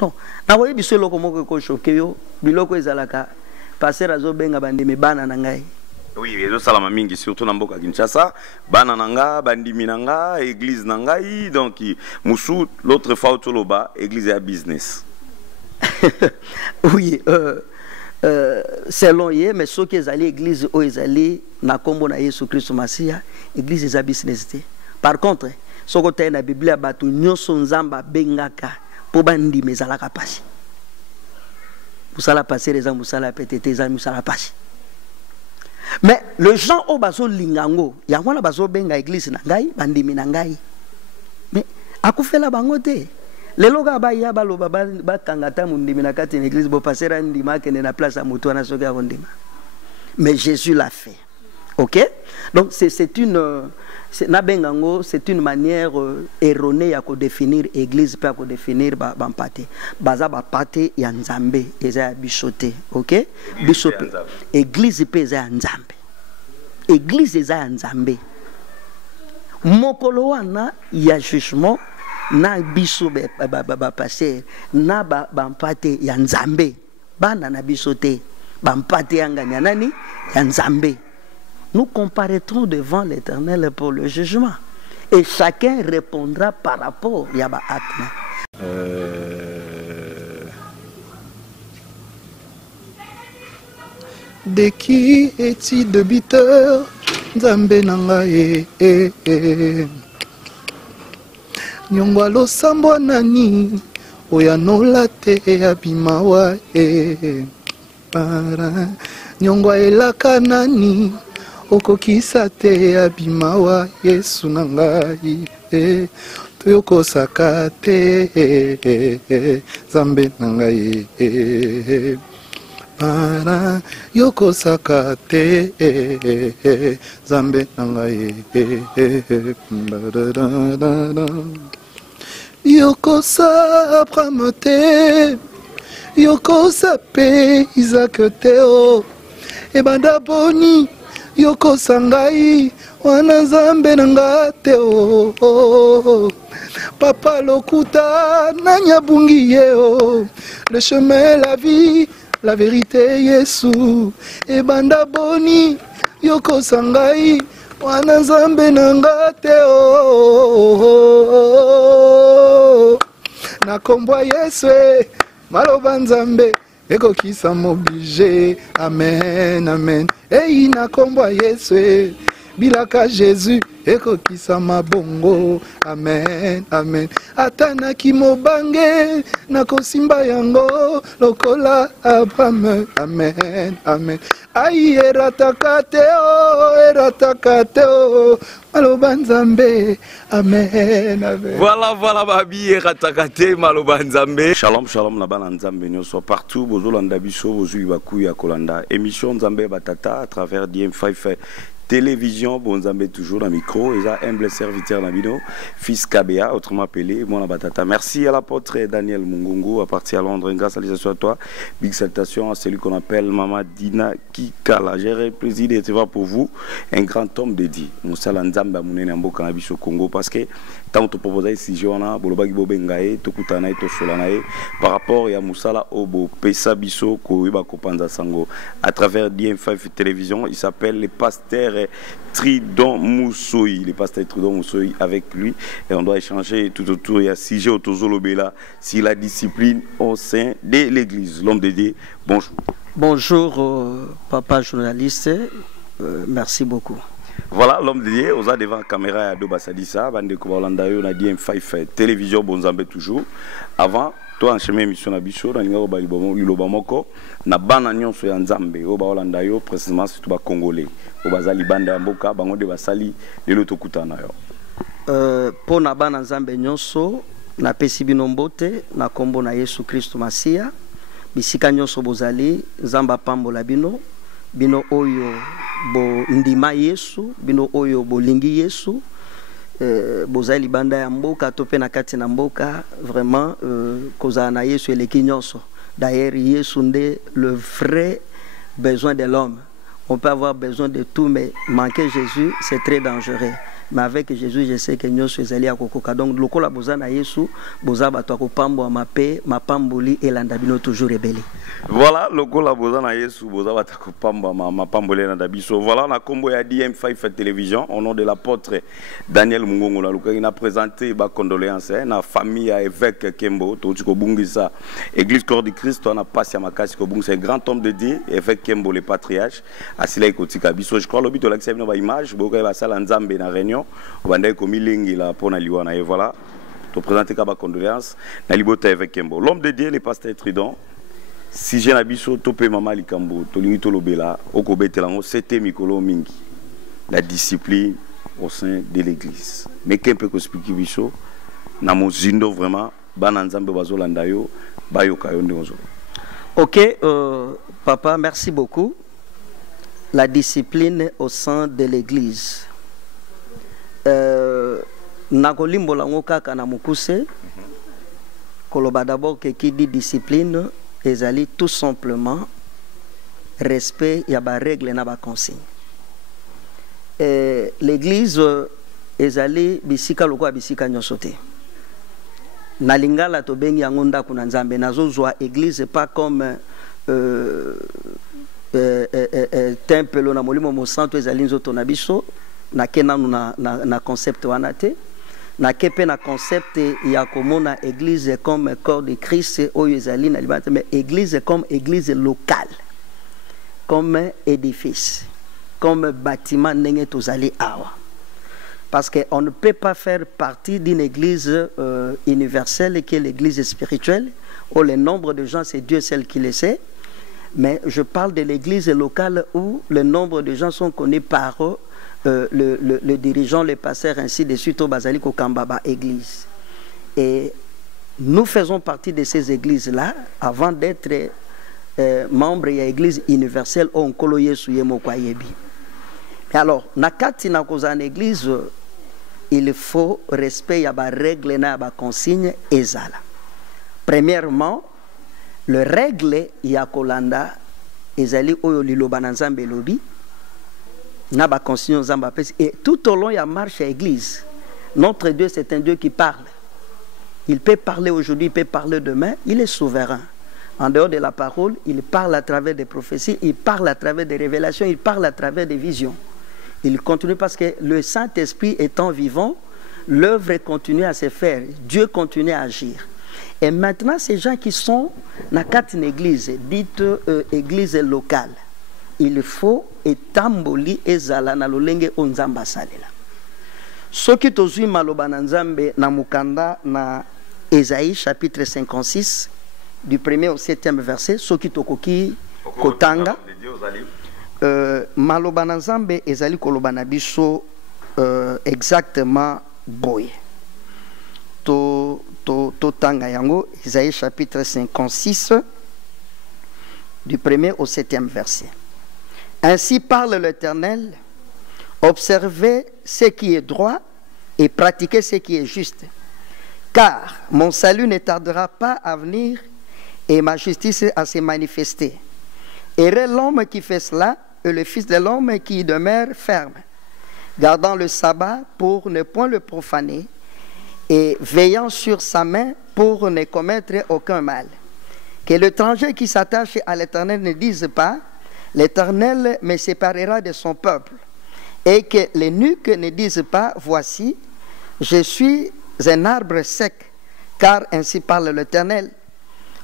Non. Na voye biso loko moko ko choqué yo, biloko ezalaka passer azo benga bandimi bana na ngai. Oui, les autres salama mingi surtout na mboka Kinshasa, bana nanga, bandimi nanga, église nangai, donc musu l'autre fois autoloba, église et business. Oui, selon ye, mais ceux qui allaient église ou ils allaient na kombo na Yesu Christ Masia, église et business. Par contre, ce côté na Bible batu nyoso nzamba bengaka po bandi mezalaka pasi. Musala passer les gens musala pété les gens musala pasi. Mais le gens au baso lingango, ya wana baso benga église na ngai, bandimi na ngai. Mais akufela bango te. Lelo ga ba ya baloba ba kangata mundimi na kati na église bo passer ndima kene na place à moto na soki akondima. Mais Jésus l'a fait. OK? Donc c'est une c'est une manière erronée à définir église pas à définir bampate. Baza bapate ya nzambe eza bichoté. OK? Bichoté. Église pe eza nzambe. Église eza nzambe. Mokolo wana ya jugement na biso ba passer na bampate ya nzambe. Bana na bichoté. Bampate yanga nani ya nzambe. Nous comparaîtrons devant l'Éternel pour le jugement. Et chacun répondra par rapport à Yaba Atma. De qui est-il débiteur? Nzambe nangaye. Nyongwa lo sambo nani oyanola te abimawa para nyongwa elaka nani okokisa te abimawa Yesu nangai toyokosaka te Nzambe nangai para yokosaka te Nzambe nangai yokosa Abraham te yokosa pe Isaac te o ebanda boni yokosa ngai wana Nzambe nanga te o papa lokuta nanya bungi ye o le chemin la vie la vérité Yesu ebanda boni yokosa ngai wana Nzambe nanga te o na kombo Yesu maloba Nzambe ekokisa moblige amen amen ei na kombo Yesu bilaka Jésus ekokisa mabongo amen amen atana kimobange na kosimba yango lokola Abraham amen amen ai eratakate o maloba Nzambe amen amen. Voilà babi eratakate maloba Nzambe. Shalom shalom na bana Nzambe nyonso partout bozolanda biso bozui baku ya kolanda émission Nzambe batata à travers DM5 télévision, bon Nzambe toujours dans micro, et ça humble serviteur Nabino, fils KBA, autrement appelé mon Batata. Merci à l'apôtre Daniel Mungungu, à partir à Londres, grâce à à toi. Big salutation à celui qu'on appelle Mama Dina Kikala. J'ai présidé et pour vous un grand homme dédié. Nous sommes Nzambe à Mounénambo Cannabis au Congo parce que tant que tu proposes si j'en ai, Bolobagi Bobengae, Tokutanae, Tosolanae, par rapport à Moussala Obo, Pesa Biso, Koiba Kopanza Sango, à travers DM5 télévision, il s'appelle les pasteurs Tridon Moussoui, le pasteur Tridon Moussoui avec lui, et on doit échanger tout autour. Il y a Sige Otozolobela, si la discipline au sein de l'église. L'homme de Dieu, bonjour. Bonjour, papa journaliste, merci beaucoup. Voilà, l'homme de Dieu, on a devant la caméra à Doba Sadissa, Bande Kobalandayo, on a dit M5 télévision, Bonzambe toujours. Avant, toi en chemin mission na biso na ngao ba liloba moko na bana nyonso ya Nzambe o ba Holanda yo précisément surtout ba congolais o bazali banda mboka bango de basali lelo tokutana yo po na bana Nzambe nyonso na pesi bino mbote na kombo na Yesu Kristo Masia bisika nyonso bozali Nzamba pambola bino bino oyo bo ndima Yesu bino oyo bolingi Yesu bozali banda ya mboka to pe na kati na mboka vraiment kozala na Yesu eleki nyonso. D'ailleurs Yesu nde le vrai besoin de l'homme. On peut avoir besoin de tout mais manquer Jésus c'est très dangereux. mais avec Jésus, je sais que nous sommes allés à Kokoka. Donc, le col à Bozana Yesu, Bozaba Tokopambo, Mapé, Mapamboli et Landabino toujours rebellé. Voilà, le col à Bozana Yesu, Bozaba Tokopambo, Mapamboli et Landabiso. Voilà, on a combo à DM5 Télévision, au nom de l'apôtre Daniel Mungongola, il a présenté ma condoléances, la famille à évêque Kembo, Tochiko Bungisa, Église Corps du Christ, on a passé à Makasi Kobung, c'est un grand homme de Dieu, évêque Kembo, le patriarche, à Silay Kotika Biso. Je crois que l'objet de l'accès à l'image, Boka va salle en Zambé dans la réunion. Et voilà, tu présentes ma condoléance. L'homme de Dieu, le pasteur Tridon, si j'ai un abisso, topé maman Likambo, Tolingito Lobela, Okobetelango, c'était Mikolo Mingi. La discipline au sein de l'église. Mais qu'un peu expliquer Bisso, Namo Zindo vraiment, Bananzambe Bazolandayo, Bayokayo Ndeozo. Ok, papa, merci beaucoup. La discipline au sein de l'église. Nakolimbo lango kaka na mukuse koloba d'abord que qui dit discipline ezali tout simplement respect ya ba règle na ba consigne. L'église ezali bisika lokwa bisika nyosote. Na lingala to bengi yango ndako na Nzambe nazozwa église pas comme temple na molimo mo santo ezali nzoto na biso na kenanu na concept wana te na kepe na concept ya komona église comme corps de Christ oyo ezali na libata mais église comme église locale comme édifice comme bâtiment ndenge tozali awa parce que on ne peut pas faire partie d'une église universelle qui est l'église spirituelle où le nombre de gens c'est Dieu seul qui le sait. Mais je parle de l'église locale où le nombre de gens sont connus par le dirigeant, le pasteur, ainsi de suite au Basaliko Kambaba église. Et nous faisons partie de ces églises-là avant d'être membres de l'église universelle au Nkoloye Suyemo Kwayebi. Alors, nakati na koza en église, il faut respect ya ba règle na ba consigne ezala. Premièrement, le règle ya kolanda ezali oyo liloba na Nzambe lobi na ba consigne Nzamba pesi et tout au long ya marche à église notre Dieu c'est un Dieu qui parle. Il peut parler aujourd'hui, il peut parler demain, il est souverain. En dehors de la parole, il parle à travers des prophéties, il parle à travers des révélations, il parle à travers des visions. Il continue parce que le Saint-Esprit étant vivant, l'œuvre continue à se faire, Dieu continue à agir. Et maintenant, ces gens qui sont dans une église, dite église locale, il faut etamboli ezala na lolenge onzamba salela. Soki tozui maloba na Nzambe na mukanda na Ésaïe chapitre 56 du 1er au 7e verset, soki tokoki kotanga maloba na Nzambe ezali koloba na biso exactement boye. Totanga yango, Isaïe chapitre 56, du 1er au 7e verset. Ainsi parle l'Éternel, observez ce qui est droit et pratiquez ce qui est juste. Car mon salut ne tardera pas à venir et ma justice à se manifester. Heureux l'homme qui fait cela et le fils de l'homme qui demeure ferme, gardant le sabbat pour ne point le profaner, et veillant sur sa main pour ne commettre aucun mal. Que l'étranger qui s'attache à l'Éternel ne dise pas, l'Éternel me séparera de son peuple. Et que les nuques ne disent pas, voici, je suis un arbre sec, car ainsi parle l'Éternel.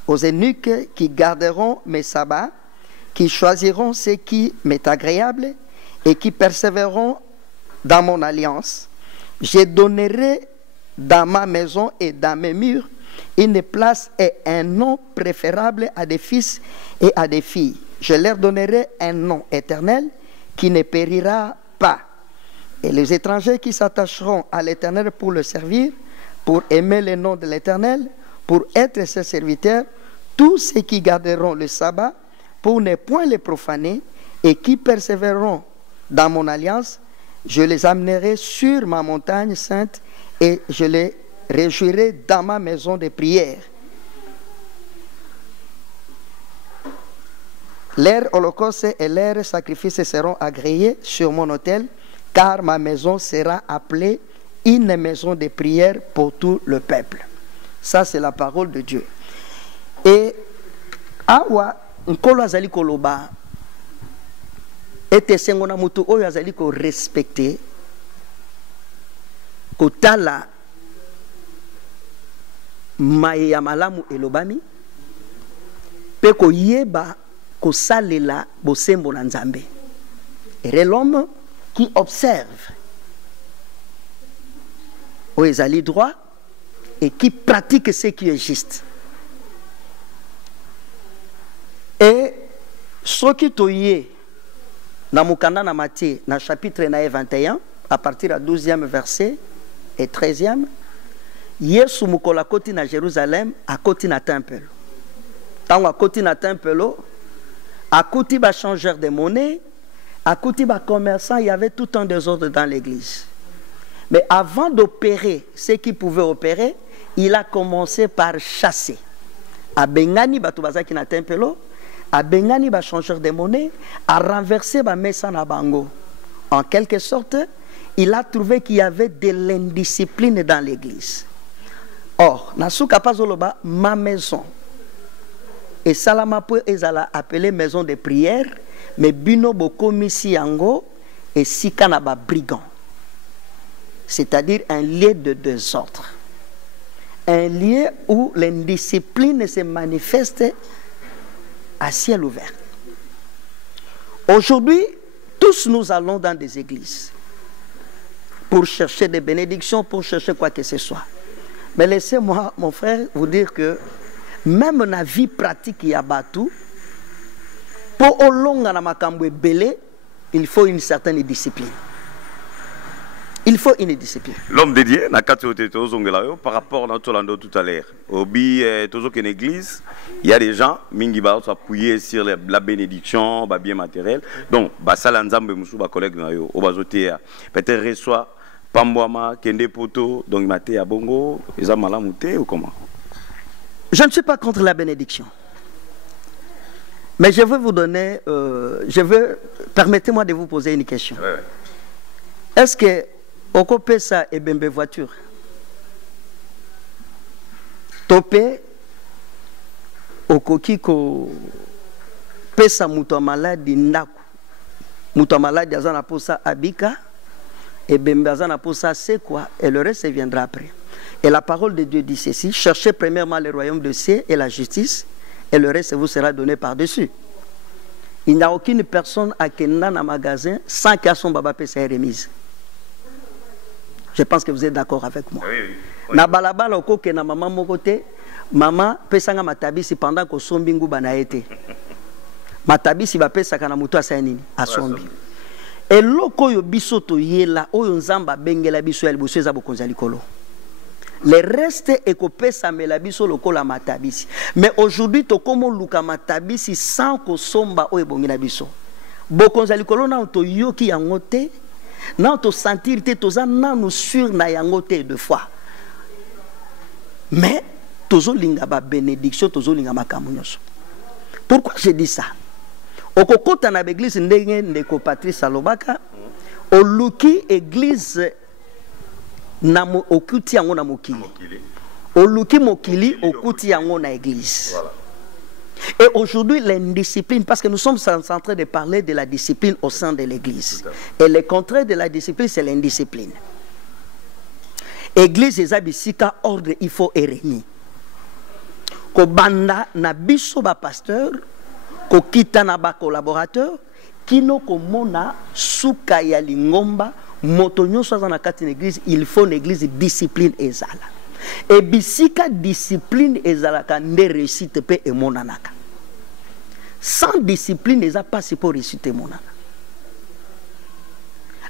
Aux eunuques qui garderont mes sabbats, qui choisiront ce qui m'est agréable et qui persévéreront dans mon alliance, je donnerai dans ma maison et dans mes murs une place et un nom préférable à des fils et à des filles. Je leur donnerai un nom éternel qui ne périra pas. Et les étrangers qui s'attacheront à l'Éternel pour le servir, pour aimer le nom de l'Éternel, pour être ses serviteurs, tous ceux qui garderont le sabbat pour ne point les profaner et qui persévéreront dans mon alliance, je les amènerai sur ma montagne sainte et je les réjouirai dans ma maison de prière. Leurs holocaustes et leurs sacrifices seront agréés sur mon autel, car ma maison sera appelée une maison de prière pour tout le peuple. Ça, c'est la parole de Dieu. Et awa nkolo azali koloba ete sengona mutu oyo azali ko respecter kotala maye ya malamu elobami pe koyeba kosalela bosembo na Nzambe. Et l'homme qui observe oyo ezali droit et qui pratique ce qui est juste. Et ce qui toye na mukanda na Matthieu na chapitre 21 à partir du 12e verset et 13e, Yesu mukola koti na Jérusalem a koti na temple. Tango a koti na temple, a koti ba changeur de monnaie, a koti ba commerçant, il y avait tout un désordre dans l'église. Mais avant d'opérer ce qu'il pouvait opérer, il a commencé par chasser. A bengani ba tubazaki na temple, a bengani ba changeur de monnaie, a renversé ba mesa na bango. En quelque sorte, il a trouvé qu'il y avait de l'indiscipline dans l'église. Or, nasuka pazoloba ma maison. Et salamapo ezala appelé maison de prière, mais bino boko misi yango et sikana ba brigand. C'est-à-dire un lieu de désordre. Un lieu où l'indiscipline se manifeste à ciel ouvert. Aujourd'hui, tous nous allons dans des églises pour chercher des bénédictions, pour chercher quoi que ce soit. Mais laissez-moi, mon frère, vous dire que même dans la vie pratique, il y a battu. Pour olonga na makambo belé, il faut une certaine discipline. Il faut une discipline. L'homme dédié, par rapport à notre lando tout à l'heure, au église, il y a des gens qui sont appuyés sur la bénédiction, bien matériel. Donc, peut-être reçoit Pambouama, Kende Poto, donc Maté Abongo, ils ont malamouté ou comment? Je ne suis pas contre la bénédiction. Mais je veux vous donner, permettez-moi de vous poser une question. Ouais. Est-ce que Okope ça et Bembe voiture? Topé, Okoki ko pesa muto malade ndaku. Muto malade azana posa abika et Bembe azana posa c'est quoi? Et le reste viendra après. Et la parole de Dieu dit ceci: cherchez premièrement le royaume de Dieu et la justice, et le reste vous sera donné par-dessus. Il n'y a aucune personne à qui dans un magasin sans qu'il y ait son baba pesa remise. Je pense que vous êtes d'accord avec moi. Oui. Na balabala okoke na maman mokote, maman pesanga matabisi pendant que sombi nguba na été. Matabisi ba pesa kana mutu asa nini asombi. Et loko yo biso to yela oyo nzamba bengela biso ya liboso eza bokonza likolo. Le reste est copé sa melabiso loko la matabisi. Mais aujourd'hui to komo luka matabisi sans ko somba o ebongela biso. Bokonza likolo na to yoki yangote. Non, to sentir te toza nanu sur na yangote de foi. Mais tozo linga ba bénédiction, tozo linga makambo nyonso. Pourquoi je dis ça? Okokota na église ndenge ndeko Patrice Alobaka, oluki église na okuti yango na mokili. Oluki mokili okuti yango na église. Voilà. Et aujourd'hui, l'indiscipline, parce que nous sommes en train de parler de la discipline au sein de l'église. Et le contraire de la discipline, c'est l'indiscipline. Église ezabisika ordre il faut ereni. Ko banda na biso ba pasteur, ko kita na ba collaborateur, kino ko mona suka ya lingomba, moto nyonso na kati na église, il faut une église discipline ezala. Et bisika discipline ezalaka nde réussite pe emonanaka. Sans discipline eza pas pour réussite monana.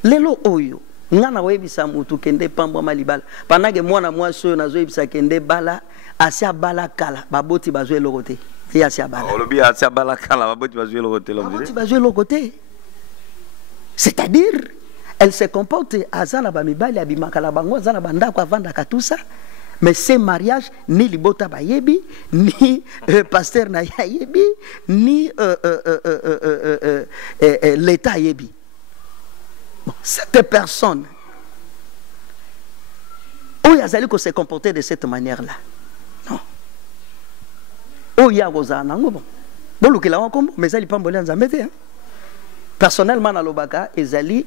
Lelo oyo ngana webisa mutu kende pambo malibala. Pendant que mwana mwasi nazo yebisa kende bala asia bala kala baboti bazwe lokote. Et asia bala. Olobi asia bala kala baboti bazwe lokote l'homme. Baboti bazwe lokote. C'est-à-dire elle se comporte azala ba mibali abimakala bango azala banda kwa vanda katusa. Mais ces mariages, ni Libota Bayebi, ni Pasteur Nayayebi, ni l'État Yebi. Bon, cette personne, où il y a se comporter de cette manière-là. Non. Où il y a Rosa Nango, bon. Bon, le qu'il a encore, mais ça, il pas en Zambé. Personnellement, dans l'Obaka, Ezali,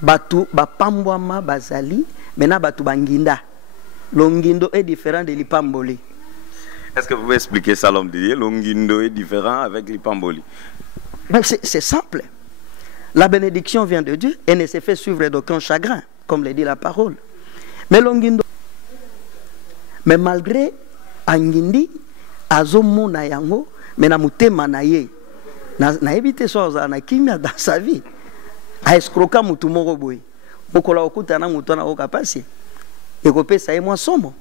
Batu, Bapambouama, Bazali, maintenant Batu Banginda. Longindo est différent de l'Ipamboli. Est-ce que vous pouvez expliquer ça, l'homme de Dieu? Longindo est différent avec l'Ipamboli. C'est simple. La bénédiction vient de Dieu et ne se fait suivre d'aucun chagrin, comme le dit la parole. Mais Longindo, mais malgré Angindi, Azomo na yango, mais na mutema na ye, na évité ça na kimia dans sa vie. A escroquer mutu moko boy. Mokola okuta na mutu na okapasi. Et que ça est moi somo.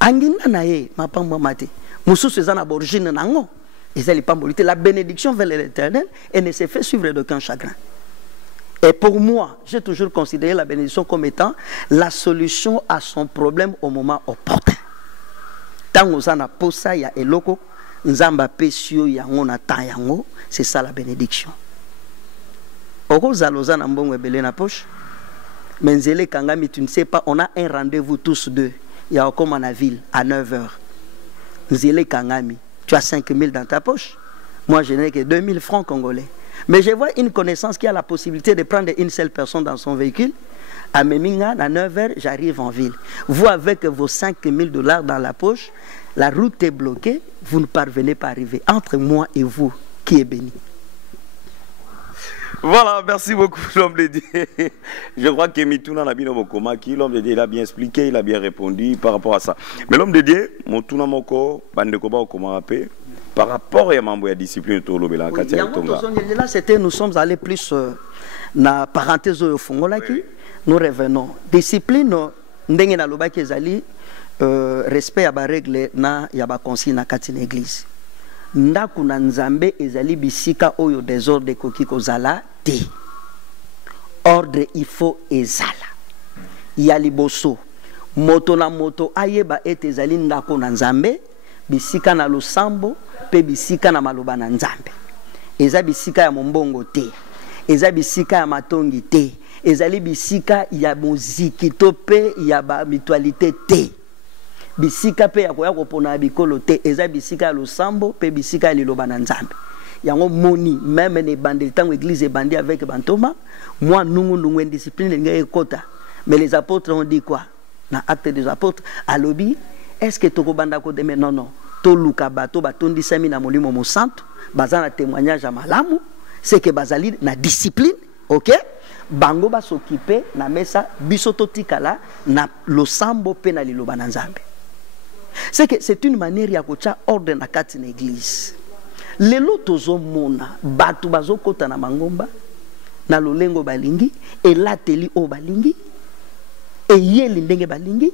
Anginda na ye, ma pamba mate. Mususu ezana borigine nango. Ezali pambolité. La bénédiction vers l'Éternel et ne se fait suivre d'aucun chagrin. Et pour moi, j'ai toujours considéré la bénédiction comme étant la solution à son problème au moment opportun. Tant que ça n'a pas ça, il y a eloko, nzamba pesio yango na ta yango, c'est ça la bénédiction. Oko zaloza na mbongo ebele na poche. Menzele kangami, tu ne sais pas, on a un rendez-vous tous deux. Il y a comme en ville à 9h. Nzele kangami, tu as 5 000 dans ta poche. Moi, je n'ai que 2 000 francs congolais. Mais je vois une connaissance qui a la possibilité de prendre une seule personne dans son véhicule. À Meminga, à 9h, j'arrive en ville. Vous, avec vos 5 000 $ dans la poche, la route est bloquée, vous ne parvenez pas à arriver. Entre moi et vous, qui est béni? Voilà, merci beaucoup, l'homme de Dieu. Je crois que Mituna Nabino Mokomaki, l'homme de Dieu, il a bien expliqué, il a bien répondu par rapport à ça. Mais l'homme de Dieu, Motuna Moko, Bandekoba Okomarape, par rapport à la discipline de Tolobela, Katia Tonga. Là, c'était, nous sommes allés plus dans la parenthèse au Fongolaki. Nous revenons. Discipline, ndenge na loba kezali, respect à ba règle na yaba consigne na katine église. Ndaku na nzambe ezali bisika oyo désordre koki kozala te. Ordre il faut ezala. Ya liboso. Moto na moto ayeba ete ezali ndako na nzambe, bisika na losambo, pe bisika na maloba na nzambe. Eza bisika ya mombongo te. Eza bisika ya matongi te. Ezali bisika ya muziki to pe ya ba mutualité te. Bisika pe ya koya kopona bikolo te. Eza bisika ya losambo pe bisika ya liloba na nzambe. Yango moni même ne bande tango église bandi avec bantoma, moi nungu indiscipline ngé kota. Mais les apôtres ont dit quoi? Dans Actes des apôtres, à lobby, est-ce que toko banda ko deme non non. To luka bato batondi sami na molimo mo santo, bazana témoignage à malamu, c'est que bazali na discipline, OK? Bango ba s'occuper na mesa bisoto tikala na losambo pe na liloba na nzambe. C'est que c'est une manière ya kocha ordre na kati na église. Lelo tozo mona batu bazo kota na mangomba na lolengo balingi et lateli o balingi et yeli ndenge balingi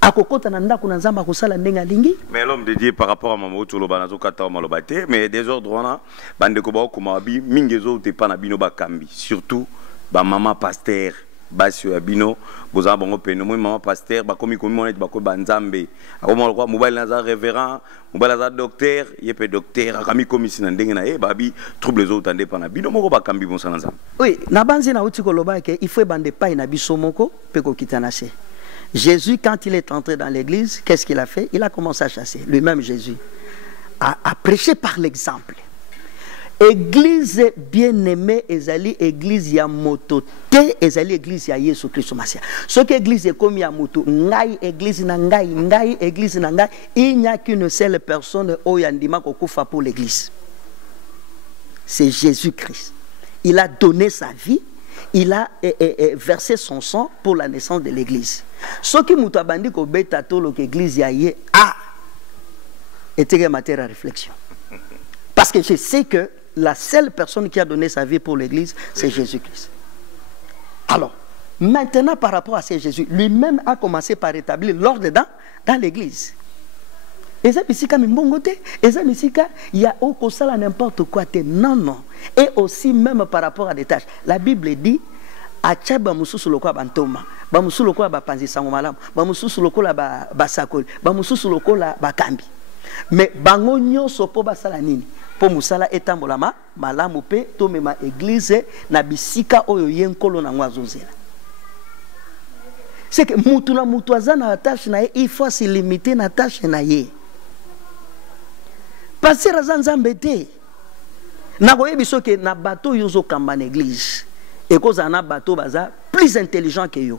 akokota na ndako na nzamba kosala ndenge alingi. Mais l'homme de Dieu par rapport à Maman Toloba nazo kata malobate mais des ordres wana bande ko ba komabi mingezo te pa na bino bakambi surtout ba maman pasteur basio ya bino boza bongo peno moi maman pasteur ba komi monet ba ko banzambe akoma kwa mobile naza révérend mobile naza docteur yepe docteur akami komisi na ndenge na e babi trouble les autres pa na bino moko bakambi bon sana nzambe. Oui, na banzi na uti koloba ke il faut bande pa na biso moko pe ko kitana che. Jésus, quand il est entré dans l'église, qu'est-ce qu'il a fait? Il a commencé à chasser. Lui-même, Jésus, a prêché par l'exemple. Église bien-aimée, ezali église ya moto te, ezali église ya Yesu Christ Masia. Ce que église est comme ya moto, ngai église na ngai église na ngai, il n'y a qu'une seule personne oyandima kokufa pour l'église. C'est Jésus-Christ. Il a donné sa vie. Il a versé son sang pour la naissance de l'église. Ce qui m'a dit que l'église a été matière à réflexion. Parce que je sais que la seule personne qui a donné sa vie pour l'église, c'est Jésus-Christ. Alors, maintenant par rapport à ce Jésus, lui-même a commencé par établir l'ordre dans l'église. Et ça, il y a au ça n'importe quoi. Non, non. Et aussi, même par rapport à des tâches. La Bible dit Achaba mususu lokola bantoma, ba mususu lokola ba panzi sango malamu, ba mususu lokola ba sakoli, ba mususu lokola ba kambi. Mais bango nyonso po basala nini? pour musala etambolama malamu pe to mema église na bisika oyo yenkolo na ngwazozela. C'est que mutu na mutu azana tâche na ye, il faut se limiter na tâche na ye. Passer à Nzambete. Na koyebi soke na bateau yozo kamba na église. Et cause na bateau baza plus intelligent que yo.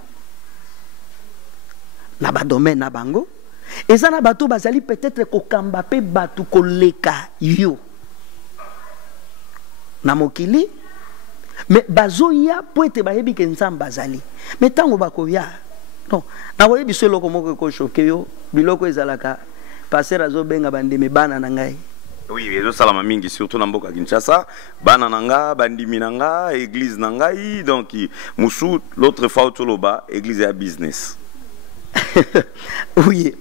Na ba domaine na bango. Et ça na bateau bazali peut-être ko kamba pe batu koleka yo. Na mokili. Mais bazo ya po ete bayebi ke Nzamba bazali. Mais tango bako ya. Non. Na koyebi so loko moko ko choke yo. Biloko ezalaka. Passer azo benga bandeme bana na ngai. Oui, et ça la mingi surtout dans Mboka Kinshasa, bana nanga, bandimi nanga, église nanga, donc musu l'autre fois au Toloba, église et business. Oui,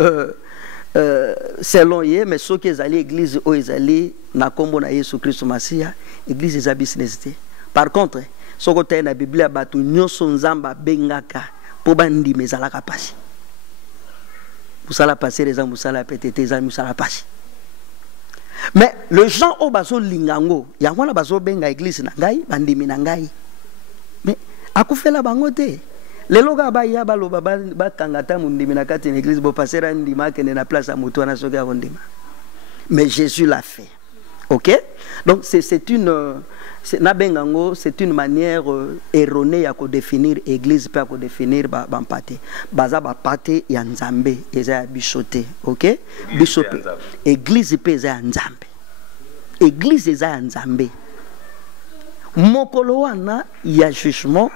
selon ye, mais ceux qui sont allés église ou ils allés na kombo na Yesu Christ Masia, église et business. Par contre, ce côté na Bible batu nyoso nzamba bengaka pour bandimi zalaka pasi. Musala passer les ans, musala pétété, les ans, musala pasi. Mais le gens au baso lingango, ya wana baso benga église na ngai, bandimi na ngai. Mais akufela bangote. Lelo ga ba ya balo ba kangata mundimi na kati na église bo passer ndima kene na place à mutu na soka ndima. Mais Jésus l'a fait. OK? Donc c'est une c'est une manière erronée à définir église pas à définir bampate. Baza bapate ya Nzambe eza bichoté. OK? Bichoté. Église peza ya Nzambe. Église eza ya Nzambe. Mokolo wana ya jugement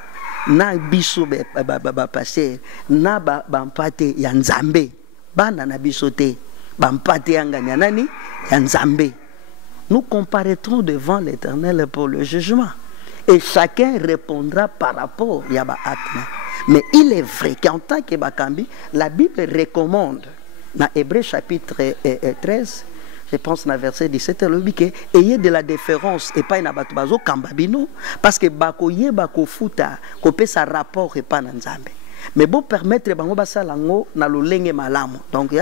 na biso ba passer na bampate ya Nzambe. Bana na bichoté. Bampate ya nganya nani ya Nzambe. Nous comparaîtrons devant l'Éternel pour le jugement. Et chacun répondra par rapport à Yaba Atma. Mais il est vrai qu'en tant que Bakambi, la Bible recommande, dans Hébreux chapitre 13, je pense dans verset 17, elle dit ayez de la déférence et pas une abattubazo kambabino, parce que Bakoye Bakofuta, kopé sa rapport et pas Nzambe. Mais bon permettre bango basalango na lolenge malamu. Donc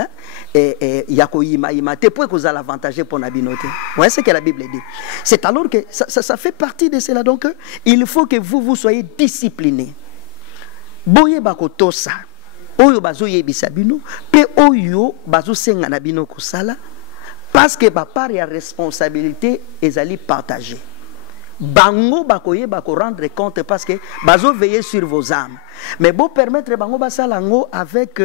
yako ima te pour que l'avantage pour nabinote. Vous voyez ce que la Bible dit. C'est alors que ça fait partie de cela. Donc il faut que vous soyez disciplinés. Boye bako tosa. Oyo bazo yebisa bino pe oyo bazo senga na bino kosala parce que ba part ya responsabilité ezali partagée. Bango bakoye bako rendre compte parce que bazo veiller sur vos âmes. Mais bon permettre bango basalango avec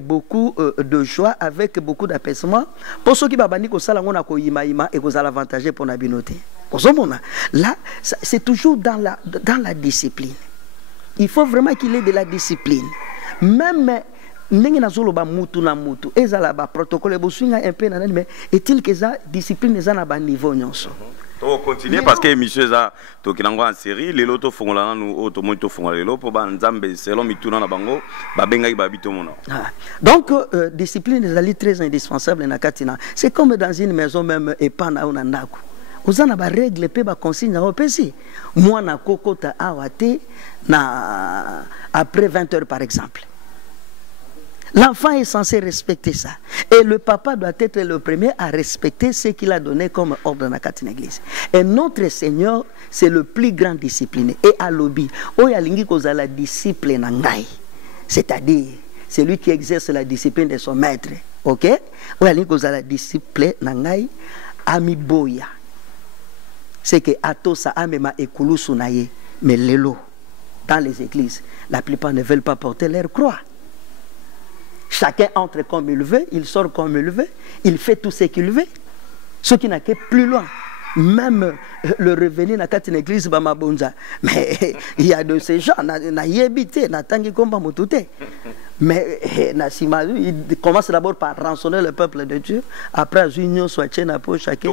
beaucoup de joie, avec beaucoup d'apaisement. Pour ceux qui babani ko salango na ko ima et ko za l'avantage pour na binoté. Là, c'est toujours dans la discipline. Il faut vraiment qu'il ait de la discipline. Même ndenge nazolo ba mutu na mutu ezala ba protocole bo swinga un peu na mais est-il que ça discipline za na ba niveau nyonso. On continue parce que l'émission est en série. Les lotos font la nous automoto font les lotos pour Nzambe selon mituna na bango babenga babito mona. Donc discipline est très indispensable na katina. C'est comme dans une maison même et pas na ndako. Vous en avez règle pe ba consigne au PC. Moi na kokota awate na après 20 heures par exemple. L'enfant est censé respecter ça. Et le papa doit être le premier à respecter ce qu'il a donné comme ordre dans la église. Et notre Seigneur, c'est le plus grand discipliné. Et à l'obi, oyalingi koza la discipline ngai. C'est-à-dire, c'est lui qui exerce la discipline de son maître. OK? Oyalingi koza la discipline ngai ami boya. C'est que atosa amema ekulusu naye, mais lelo dans les églises, la plupart ne veulent pas porter leur croix. Chacun entre comme il veut, il sort comme il veut, il fait tout ce qu'il veut. Ce qui n'a que plus loin. Même le revenu dans une église, mais il y a de ces gens, mais il commence d'abord par rançonner le peuple de Dieu. Après, l'union soit chacun pour chacun.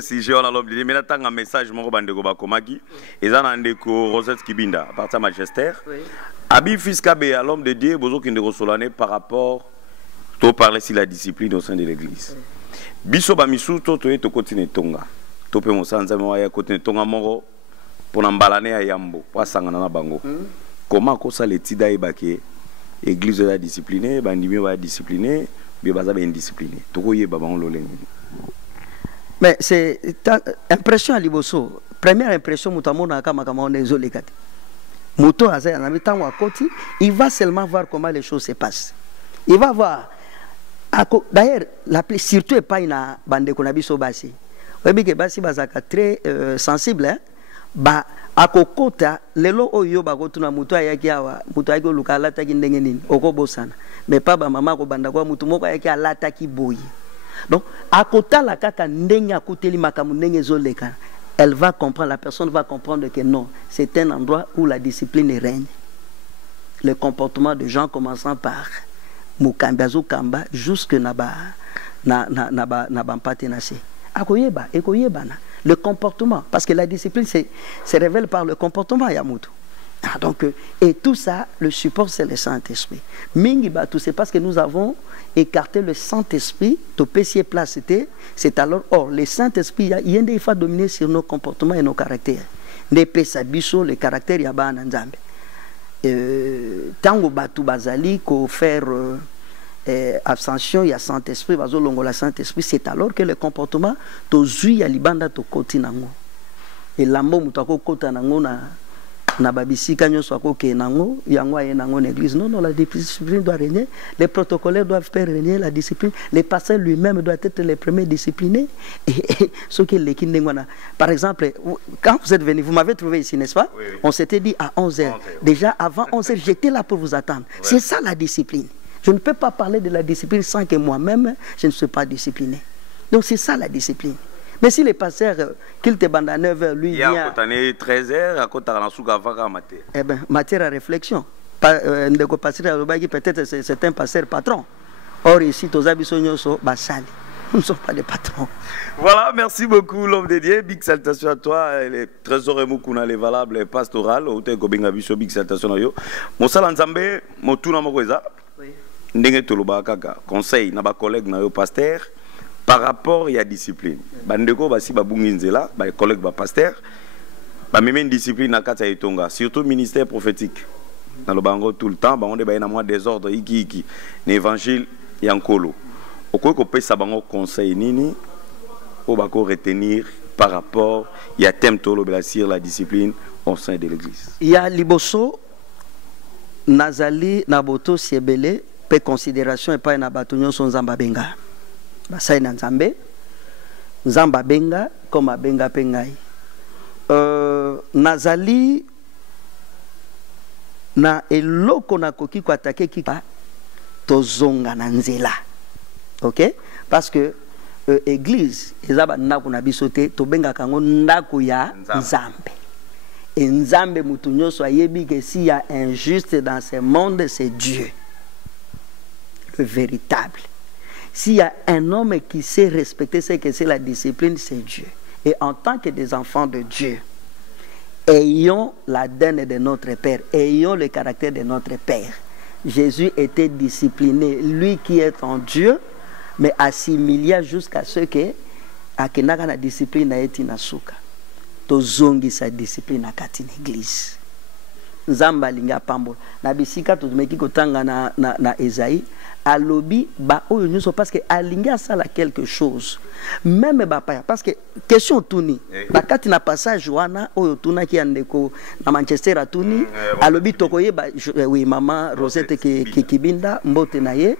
Si j'ai un message, et Rosette Kibinda, à partir de Manchester. Abi Fiskabe à l'homme de Dieu, besoin qu'il ne solane par rapport à parler sur la discipline au sein de l'église. Biso bamisu to to continue tonga. To pe monsanza mo ya continue tonga moro pour n'embalane à yambo, pour sangana na bango. Comment ko ça les tida ebake église la disciplinée, bandimi va discipliner, bi baza ba indiscipliné. To ko yeba bango lolenge. Mais c'est impression à Liboso. Première impression, il va seulement voir comment les choses se passent. Il va voir. D'ailleurs, surtout pas une bande qu'on a vu sur Bassi. Oui, mais Bassi est très sensible. Hein? Bah, à Kokota, les lots oyo bakotuna mutu ayaki awa, mutu ayaki luka alata ki ndenge nini, okobosana. Mais pas ba mama ko banda kwa mutu moko ayaki alata ki boyi. Donc, à kota la kaka ndenge akuteli makamu ndenge zoleka. Elle va comprendre, la personne va comprendre que non, c'est un endroit où la discipline règne. Le comportement de gens commençant par Mukambazo Kamba jusque Naba Mpatenase. Akoyeba, ekoyebana. Le comportement, parce que la discipline se révèle par le comportement, Yamutu. Ah, donc, et tout ça, le support, c'est le Saint-Esprit. Mingiba, tout c'est parce que nous avons écarté le Saint-Esprit, c'est alors, or, le Saint-Esprit, il faut dominer sur nos comportements et nos caractères. Le caractère, il y a un Nzambe. Tango Batu Bazali, ko faire abstention, il y a Saint-Esprit, la Saint-Esprit, c'est alors que le comportement, tozu ya libanda to koti nango. Et l'ambo mutako kota nango na babisika nyoso akoke nango, yango aye nango l'église. Non, non, la discipline doit régner, les protocolaires doivent faire régner la discipline, les pasteurs lui-même doivent être les premiers disciplinés. Et ce qui est par exemple, quand vous êtes venu, vous m'avez trouvé ici, n'est-ce pas? Oui, oui. On s'était dit à 11h. Déjà, avant 11h, j'étais là pour vous attendre. Ouais. C'est ça la discipline. Je ne peux pas parler de la discipline sans que moi-même, je ne sois pas discipliné. Donc c'est ça la discipline. Mais si les pasteurs, qu'ils te bandent à 9h, lui, il y a 13h, à côté de la souka, eh bien, matière à réflexion. Peut-être c'est un pasteur patron. Or, ici, tous les habitants sont basali. Nous ne sommes pas des patrons. Voilà, merci beaucoup, l'homme de Dieu. Big salutation à toi. Les trésors Moukuna, les valables, les pastorales. Big salutation à yo. Moussala Nzambe, Motuna Mokweza. Ndenge toloba kaka. Conseil, na ba collègue na yo pasteur. Par rapport à la discipline, bandeko basi babungi nzela, ba collègue ba pasteur, ba même une discipline na kata etonga, surtout ministère prophétique. Dans le bango tout le temps, ba on est na moi désordre iki l'évangile yankolo. Oko ko pesa bango conseil nini o bako retenir par rapport il y a thème tolo belasir la discipline au sein de l'église. Il y a liboso nazali naboto siebele pe considération et pas na batonyo son zamba benga. Basai na Nzambe, Nzamba benga comme benga pengai. Nazali na eloko na koki ko attaquer ki tozonga na nzela. OK? Parce que église ezaba ndako na bisote to benga kango ndako ya Nzambe. Et Nzambe mutu nyoso ayebi que s'il y a injuste dans ce monde, c'est Dieu. Le véritable. S'il y a un homme qui sait respecter ce que c'est la discipline, c'est Dieu. Et en tant que des enfants de Dieu, ayons l'ADN de notre Père, ayons le caractère de notre Père. Jésus était discipliné, lui qui est en Dieu, mais assimilé jusqu'à ce que akenaka na discipline na eti na suka. Tozongi sa discipline na kati na église. Nzamba linga pambo. Na bisika tozumeki kotanga na Esaïe. Alobi ba oyo nyuso parce que alinga sala quelque chose même ba pa parce que question tuni ba kati na passage wana oyo tuna ki andeko na Manchester atuni alobi tokoye ba oui maman Rosette qui kibinda mbote na ye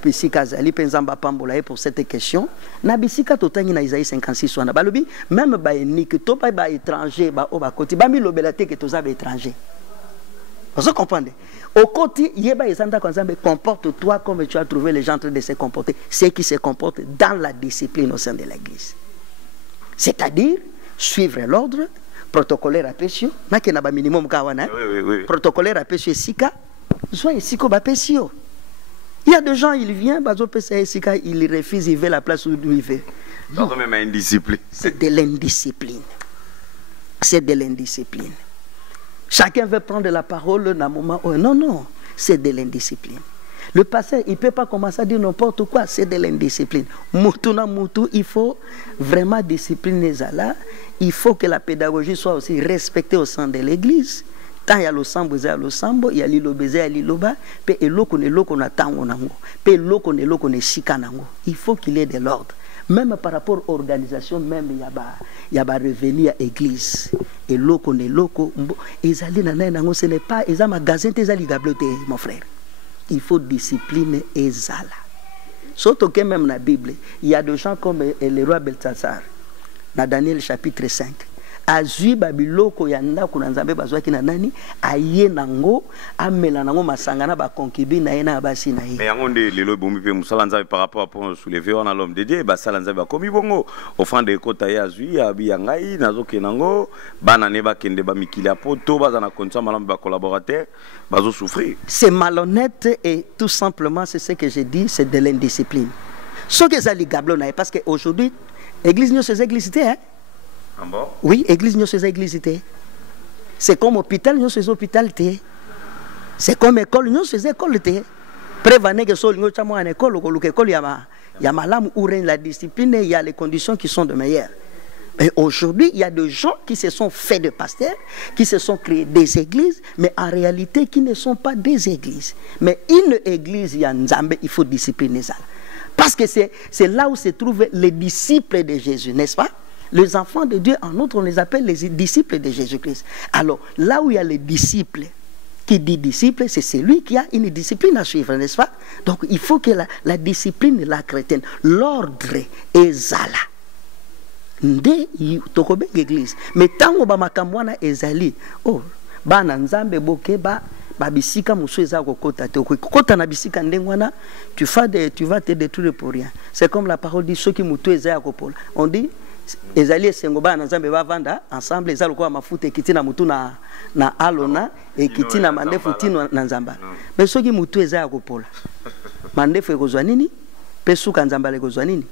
pisika zali penzamba pambola pour cette question na bisika totangi na Isaïe 56 wana balobi même ba unique to ba étranger ba o ba koti ba mi lobelate que toza ba étranger. Vous comprenez? Au côté, comporte-toi comme tu as trouvé les gens en train de se comporter. Ceux qui se comportent dans la discipline au sein de l'église. C'est-à-dire, suivre l'ordre, protocolaire à pécio. N'a minimum kawana. Protocolaire à pécio sika. Soit siko ba pécio. Il y a des gens, ils viennent, bazo pécio sika, ils refusent, ils veulent la place où ils veulent. Non, même indiscipline. C'est de l'indiscipline. C'est de l'indiscipline. Chacun veut prendre la parole dans un moment où... Non, non, c'est de l'indiscipline. Le pasteur, il ne peut pas commencer à dire n'importe quoi, c'est de l'indiscipline. Mutuna mutu, il faut vraiment discipliner Zala. Il faut que la pédagogie soit aussi respectée au sein de l'église. Tant il y a le sambo, il y a le sambo, il y a l'ilobézé, il y a l'iloba, puis l'oko ne tango nango, puis l'oko ne shika nango. Il faut qu'il y ait de l'ordre. Même par rapport à l'organisation, même il y a revenir à l'église. Et loko ne loko, ce n'est pas, ils ont magasin, ils ont gabloté, mon frère. Il faut discipline et zala. Surtout que même dans la Bible, il y a des gens comme le roi Beltshazzar, dans Daniel chapitre 5. Azui babiloko ya ndako na nzambe bazwaki na nani aye nango amela nango masangana ba concubine na ye na basi na ye. Mais yango nde lelo bomi pe musala nzambe par rapport à soulever on a l'homme de Dieu ba sala nzambe komi bongo ofande kota ya azui ya bi ngai nazoke nango bana ne ba kende ba mikili apoto baza na konsa malam ba collaborateur bazo souffrir. C'est malhonnête et tout simplement c'est ce que je dis, c'est de l'indiscipline. Ce que ça li gablo na parce que aujourd'hui église nous ces églises hein. Ah bon? Oui, église nous ces églises. C'est comme hôpital nous ces hôpital. C'est comme école nous ces écoles. Prévenez que sol nous chamo en école ou l'école y a malam où règne la discipline, il y a les conditions qui sont de meilleures. Mais aujourd'hui, il y a des gens qui se sont faits de pasteurs, qui se sont créés des églises, mais en réalité qui ne sont pas des églises. Mais une église, il y a Nzambe, il faut discipliner ça. Parce que c'est là où se trouvent les disciples de Jésus, n'est-ce pas? Les enfants de Dieu, en outre, on les appelle les disciples de Jésus-Christ. Alors, là où il y a les disciples, qui dit disciple, c'est celui qui a une discipline à suivre, n'est-ce pas? Donc, il faut que la discipline, la chrétienne, l'ordre est zala. Nde tokobe l'église. Mais tant que makamwana ezali, oh, bana nzambe boke ba babisika musu eza kokota te kokota na bisika ndengwana tu vas te détruire pour rien. C'est comme la parole dit ceux qui mutu eza kopola. On dit ezali esengo bana nzambe ba vanda ensemble ezali kwa mafuta ekiti na mutu na alona ekiti na mandefu tino na nzamba. Mais ceux qui mutu eza kopola. Mandefu ekozwa nini? Pesuka nzamba lekozwa nini?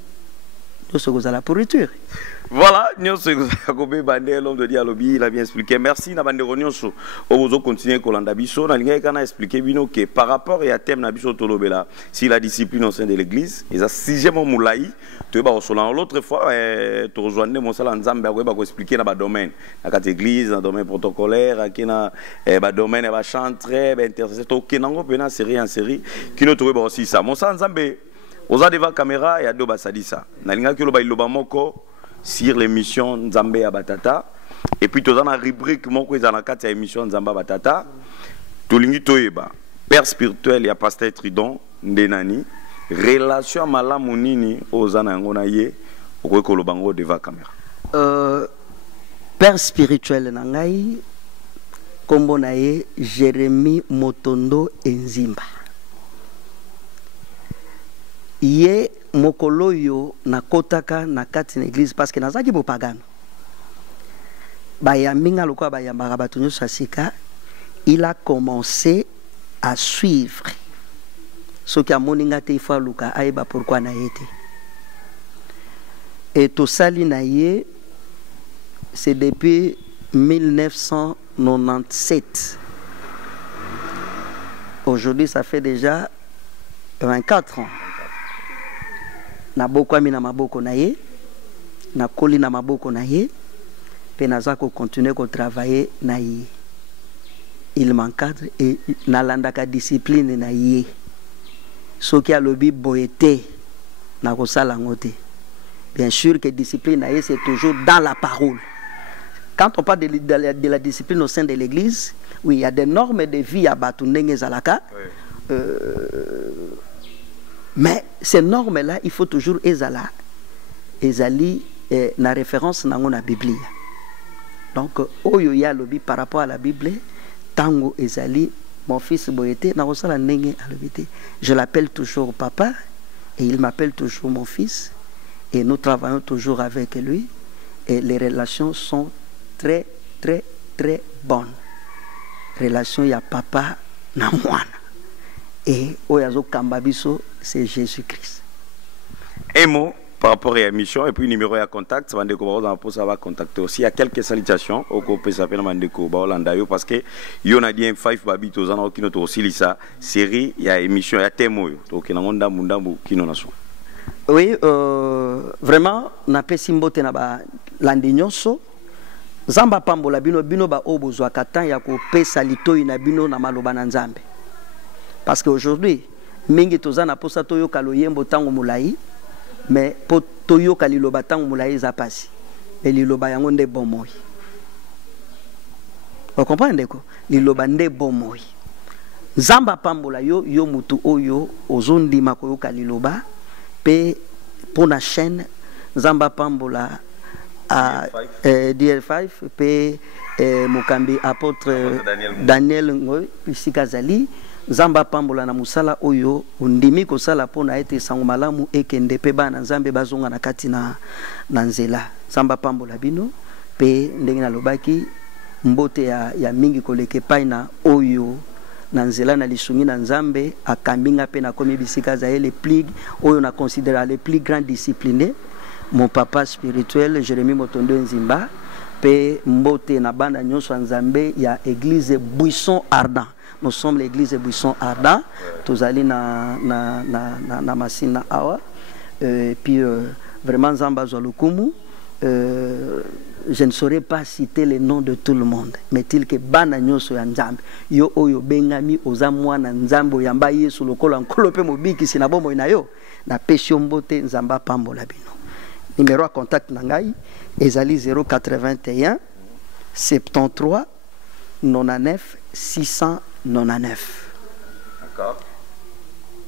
La pourriture. Voilà, l'homme de Dialobi, il a bien expliqué. Merci, Nabande Ronyoso. On va continuer avec Landabiso. On a expliqué que par rapport à thème Nabiso Tolobela, si la discipline au sein de l'église, ils ont sixièmement moulaï, tu vas l'autre fois, tu rejoins mon salle en Zambie, tu vas expliquer dans le domaine. Dans l'église, dans le domaine protocolaire, dans le domaine de chanter, intercession, qui n'a série en série, qui nous trouve aussi ça. Mon salle en Zambie. Aux devant caméra et à deux basadisa. Nalinga ki loba iloba moko sur l'émission Nzambe Batata. Et puis tous la rubrique moko ezana kati ya émission Nzambe Batata. Tolingi toyeba. Père spirituel ya pasteur Tridon ndenani. Relation malamu nini ozana ngona ye okoki lobango devant caméra. Père spirituel na ngai kombo na ye Jérémie Motondo Enzimba. Ye mokolo yo na kotaka na kati na église parce que nazaki bopagano bayaminga lokwa bayambaka bato nyonso asika il a commencé à suivre soki amoninga te ifo aluka ayeba pourquoi na ye te et tosali na ye c'est depuis 1997. Aujourd'hui ça fait déjà 24 ans. Na boko ami na maboko na ye na koli na maboko na ye pe naza ko continuer ko travailler na ye il m'encadre et nalandaka discipline na ye soki alobi boyete na ko sala ngote. Bien sûr que discipline na ye c'est toujours dans la parole. Quand on parle de la discipline au sein de l'église, oui, il y a des normes de vie à batu ndenge zalaka. Mais ces normes-là, il faut toujours ezali na référence na la Bible. Donc, oyo ya lobi par rapport à la Bible, tango ezali mon fils boyete na rosala ndenge alobité. Je l'appelle toujours papa et il m'appelle toujours mon fils et nous travaillons toujours avec lui et les relations sont très très très bonnes. Relation ya papa na mwana. Et oyazo kambabiso c'est Jésus-Christ. Un mot par rapport à l'émission et puis numéro à contact, ça va va contacter aussi. Il y a quelques salutations au peut s'appeler Mandeko Baolandayo parce que y en a dit 5 babito aux qui notre aussi lisa série, il y a émission, il y a témoin donc na monda mundambu qui nous naso. Oui, vraiment na pesimbote na ba landinyoso Zamba pambola bino ba obozwa katan ya ko pesa litoi na bino na maloba na Nzambe. Parce qu'aujourd'hui, mingi tozana posa toyo kaloyembo tango mulai, mais toyoka liloba ntango molai eza pasi me liloba yango nde bomoi. Okomprendre ndeko? Liloba nde bomoi. Nzambe apambola yo yo mutu oyo ozondima koyoka liloba pe pona chaîne Nzambe apambola a DL5 pe mokambi apôtre Daniel Ngoy pisika zali Nzamba pambola na musala oyo undimi kosala pona ete sango malamu ekende pe bana Nzambe bazonga na kati na nzela. Nzamba pambola bino pe ndenge na lobaki mbote ya mingi koleke pai na oyo na nzela na lisungi na Nzambe akambinga pe na komi bisika za les plus oyo na considérer les plus grands disciplinés. Mon papa spirituel Jérémie Motondo Nzimba pe mbote na banda nyonso Nzambe ya église Buisson Ardent. Nous sommes l'église Buisson Ardent. Tous allés na Masina Awa. Puis vraiment Nzamba Zolukumu. Je ne saurais pas citer les noms de tout le monde. Mais il que bana nyonso ya Nzambe. Yo oyo bengami oza mwana Nzambe yamba Yesu lokolo nkolope mobiki sina bombo ina yo. Na pesio mbote Nzamba pambola bino. Numéro à contact nangai ezali 081 73 99 699. D'accord.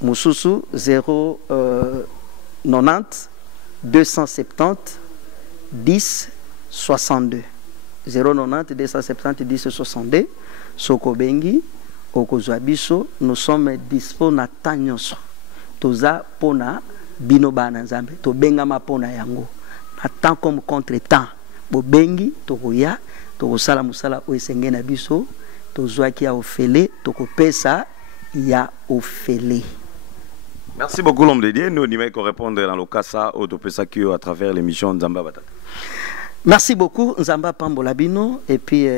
Moussousou 090 270 10 62. 090 270 10 62. Sokobengi Okozwabiso, nous sommes dispo na tanyoso. Toza pona bino bana Nzambe to benga mapona yango na tant comme contre temps bo bengi to koya to kosala musala o esenge na biso to zwaki ya ofele to kopesa ya ofele. Merci beaucoup l'homme de Dieu. Nous n'importe quoi répondre dans le cas ça au topesa qui à travers l'émission Nzamba Batata. Merci beaucoup Nzamba pambola bino et puis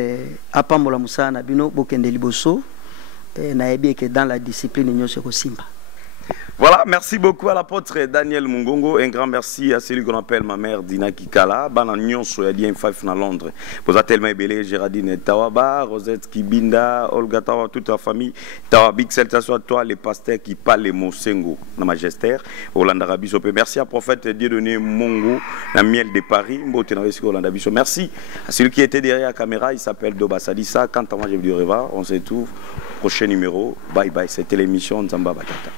apambola musala na bino bokende liboso na yebi que dans la discipline nyonso ko simba. Voilà, merci beaucoup à l'apôtre Daniel Mungongo. Un grand merci à celui qu'on appelle ma mère Dina Kikala. Banan Nyonso, il y a D5 à Londres. Vous êtes tellement belé, Géraldine Tawaba, Rosette Kibinda, Olga Tawa, toute la famille. Tawa, big salutations à toi, les pasteurs qui parlent les mots Sengo, la magistère. Hollande Arabiso. Merci à prophète Dieudonné Mongo, la miel de Paris. Merci à celui qui était derrière la caméra, il s'appelle Doba Sadissa. Quant à moi, je vous dis au revoir. On se retrouve. Prochain numéro. Bye bye. C'était l'émission Nzamba Batata.